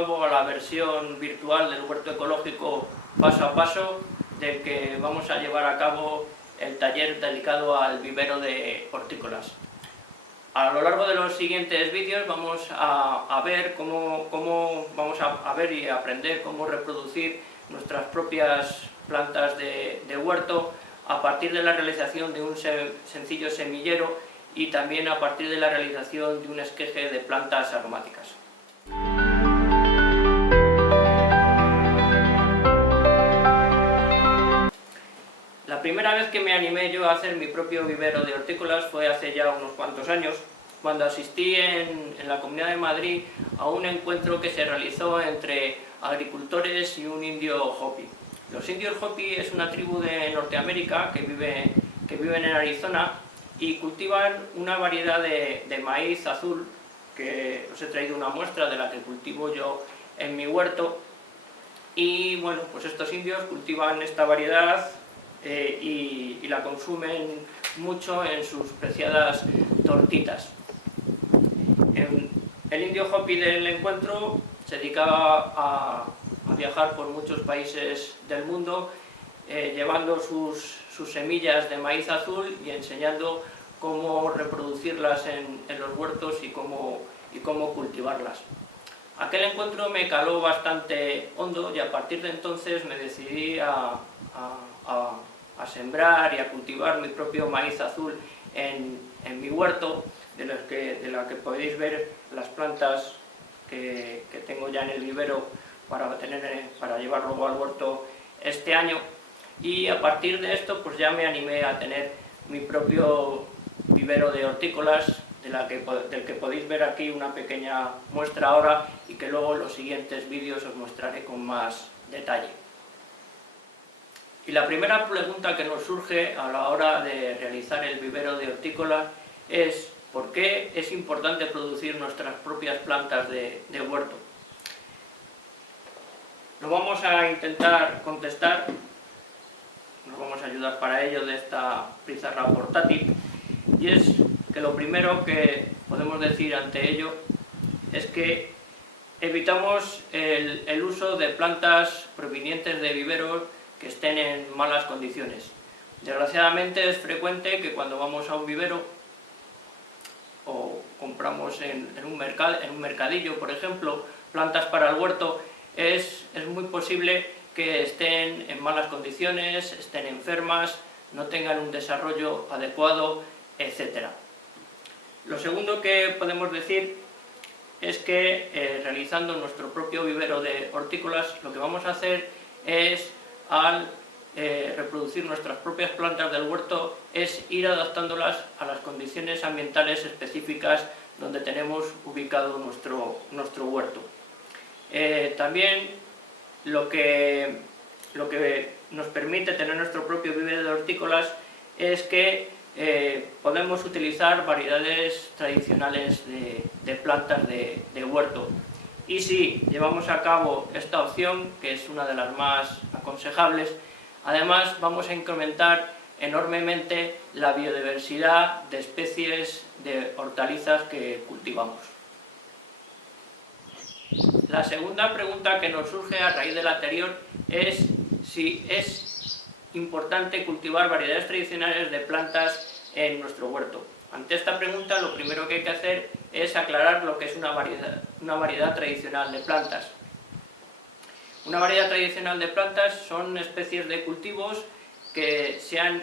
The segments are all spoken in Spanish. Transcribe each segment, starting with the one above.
nuevo a la versión virtual del huerto ecológico paso a paso, del que vamos a llevar a cabo el taller dedicado al vivero de hortícolas. A lo largo de los siguientes vídeos vamos a ver y aprender cómo reproducir nuestras propias plantas de huerto a partir de la realización de un sencillo semillero y también a partir de la realización de un esqueje de plantas aromáticas. La primera vez que me animé yo a hacer mi propio vivero de hortícolas fue hace ya unos cuantos años, cuando asistí en la Comunidad de Madrid a un encuentro que se realizó entre agricultores y un indio Hopi. Los indios Hopi es una tribu de Norteamérica que viven en Arizona y cultivan una variedad de maíz azul, que os he traído una muestra de la que cultivo yo en mi huerto. Y bueno, pues estos indios cultivan esta variedad y la consumen mucho en sus preciadas tortitas. El indio Hopi del encuentro se dedicaba a viajar por muchos países del mundo, llevando sus semillas de maíz azul y enseñando cómo reproducirlas en los huertos y cómo cultivarlas. Aquel encuentro me caló bastante hondo y a partir de entonces me decidí a sembrar y a cultivar mi propio maíz azul en mi huerto, de la que podéis ver las plantas que tengo ya en el vivero para llevar luego al huerto este año. Y a partir de esto pues ya me animé a tener mi propio vivero de hortícolas, del que podéis ver aquí una pequeña muestra ahora y que luego en los siguientes vídeos os mostraré con más detalle. Y la primera pregunta que nos surge a la hora de realizar el vivero de hortícolas es ¿por qué es importante producir nuestras propias plantas de huerto? Lo vamos a intentar contestar, nos vamos a ayudar para ello de esta pizarra portátil, y es que lo primero que podemos decir ante ello es que evitamos el uso de plantas provenientes de viveros que estén en malas condiciones. Desgraciadamente es frecuente que cuando vamos a un vivero o compramos en un mercadillo, por ejemplo, plantas para el huerto, es muy posible que estén en malas condiciones, estén enfermas, no tengan un desarrollo adecuado, etc. Lo segundo que podemos decir es que realizando nuestro propio vivero de hortícolas, lo que vamos a hacer es, al reproducir nuestras propias plantas del huerto, es ir adaptándolas a las condiciones ambientales específicas donde tenemos ubicado nuestro huerto. También lo que nos permite tener nuestro propio vivero de hortícolas es que podemos utilizar variedades tradicionales de plantas de huerto. Y si llevamos a cabo esta opción, que es una de las más aconsejables, además vamos a incrementar enormemente la biodiversidad de especies de hortalizas que cultivamos. La segunda pregunta que nos surge a raíz de la anterior es si es importante cultivar variedades tradicionales de plantas en nuestro huerto. Ante esta pregunta, lo primero que hay que hacer es aclarar lo que es una variedad tradicional de plantas. Una variedad tradicional de plantas son especies de cultivos que se han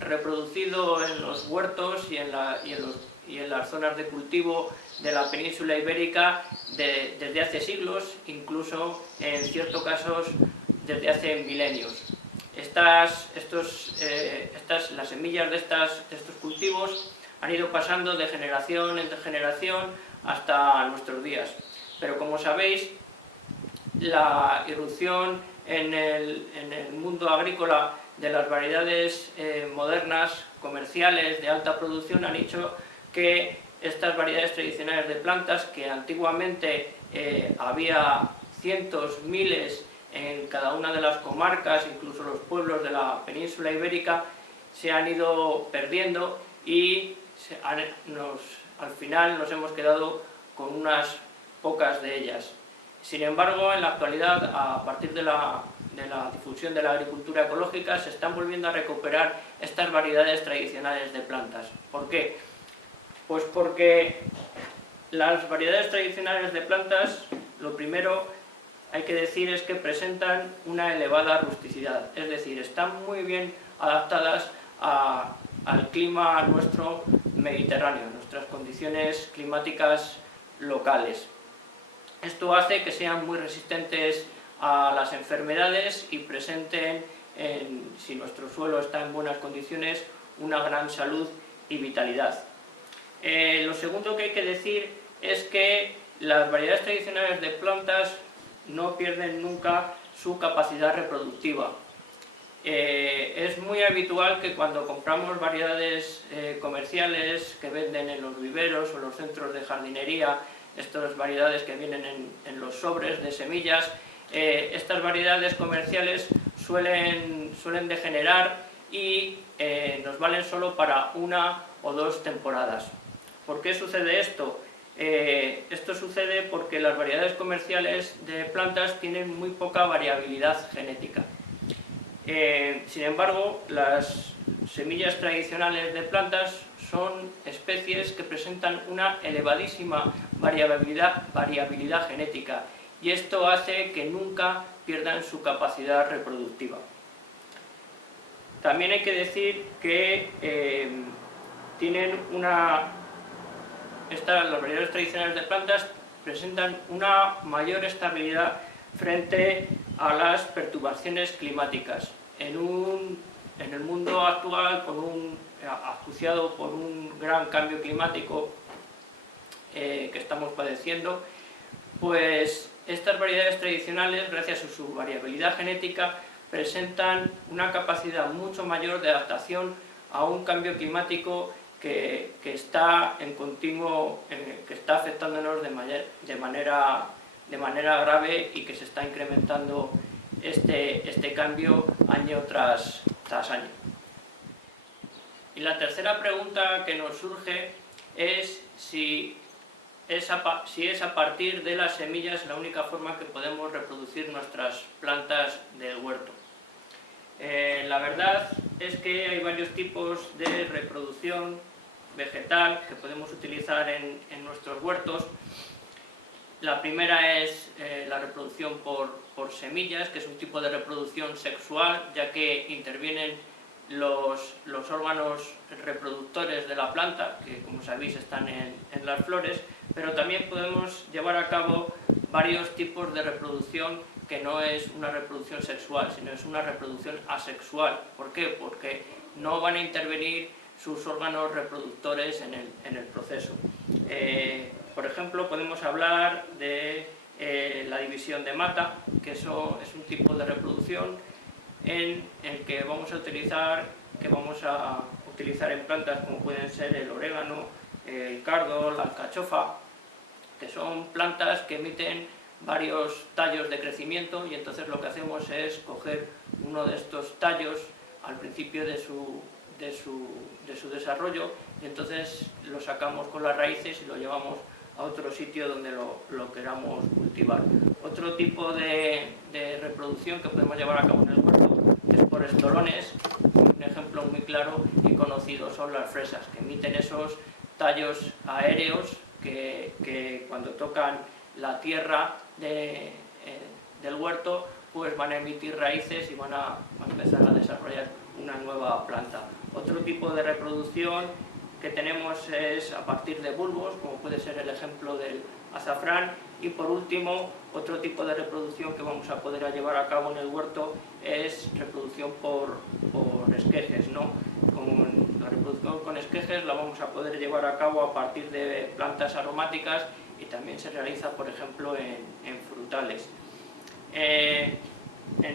reproducido en los huertos y en las zonas de cultivo de la península ibérica desde hace siglos, incluso en ciertos casos desde hace milenios. Las semillas de estos cultivos han ido pasando de generación en generación hasta nuestros días. Pero como sabéis, la irrupción en el mundo agrícola de las variedades modernas, comerciales, de alta producción, han hecho que estas variedades tradicionales de plantas, que antiguamente había cientos, miles en cada una de las comarcas, incluso los pueblos de la península ibérica, se han ido perdiendo y al final nos hemos quedado con unas pocas de ellas. Sin embargo, en la actualidad, a partir de la difusión de la agricultura ecológica, se están volviendo a recuperar estas variedades tradicionales de plantas. ¿Por qué? Pues porque las variedades tradicionales de plantas, lo primero hay que decir es que presentan una elevada rusticidad, es decir, están muy bien adaptadas al clima nuestro mediterráneo, nuestras condiciones climáticas locales. Esto hace que sean muy resistentes a las enfermedades y presenten, si nuestro suelo está en buenas condiciones, una gran salud y vitalidad. Lo segundo que hay que decir es que las variedades tradicionales de plantas no pierden nunca su capacidad reproductiva. Es muy habitual que cuando compramos variedades comerciales que venden en los viveros o en los centros de jardinería, estas variedades que vienen en los sobres de semillas, estas variedades comerciales suelen degenerar y nos valen solo para 1 o 2 temporadas. ¿Por qué sucede esto? Esto sucede porque las variedades comerciales de plantas tienen muy poca variabilidad genética. Sin embargo, las semillas tradicionales de plantas son especies que presentan una elevadísima variabilidad genética y esto hace que nunca pierdan su capacidad reproductiva. También hay que decir que las variedades tradicionales de plantas presentan una mayor estabilidad frente a las perturbaciones climáticas. En el mundo actual, acuciado por un gran cambio climático que estamos padeciendo, pues estas variedades tradicionales, gracias a su variabilidad genética, presentan una capacidad mucho mayor de adaptación a un cambio climático que está afectándonos de manera grave y que se está incrementando este cambio año tras año. Y la tercera pregunta que nos surge es si es a partir de las semillas la única forma que podemos reproducir nuestras plantas del huerto. La verdad es que hay varios tipos de reproducción vegetal que podemos utilizar en nuestros huertos. La primera es la reproducción por semillas, que es un tipo de reproducción sexual, ya que intervienen los órganos reproductores de la planta, que como sabéis están en las flores, pero también podemos llevar a cabo varios tipos de reproducción que no es una reproducción sexual, sino es una reproducción asexual. ¿Por qué? Porque no van a intervenir sus órganos reproductores en el proceso. Por ejemplo, podemos hablar de la división de mata, que eso es un tipo de reproducción en el que vamos a utilizar en plantas como pueden ser el orégano, el cardo, la alcachofa, que son plantas que emiten varios tallos de crecimiento y entonces lo que hacemos es coger uno de estos tallos al principio de su desarrollo y entonces lo sacamos con las raíces y lo llevamos a otro sitio donde lo queramos cultivar. Otro tipo de reproducción que podemos llevar a cabo en el huerto es por estolones. Un ejemplo muy claro y conocido son las fresas, que emiten esos tallos aéreos que cuando tocan la tierra del huerto pues van a emitir raíces y van a empezar a desarrollar una nueva planta. Otro tipo de reproducción que tenemos es a partir de bulbos, como puede ser el ejemplo del azafrán, y por último otro tipo de reproducción que vamos a poder llevar a cabo en el huerto es reproducción por esquejes, ¿no? La reproducción con esquejes la vamos a poder llevar a cabo a partir de plantas aromáticas y también se realiza, por ejemplo, en frutales. En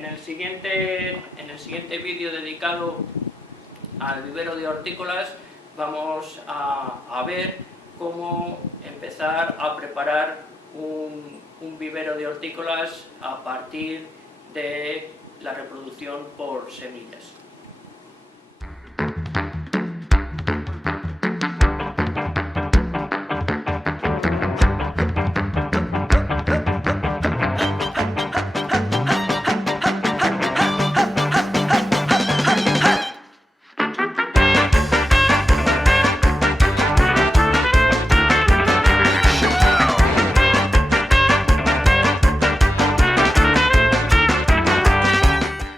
el siguiente vídeo dedicado al vivero de hortícolas vamos a ver cómo empezar a preparar un vivero de hortícolas a partir de la reproducción por semillas.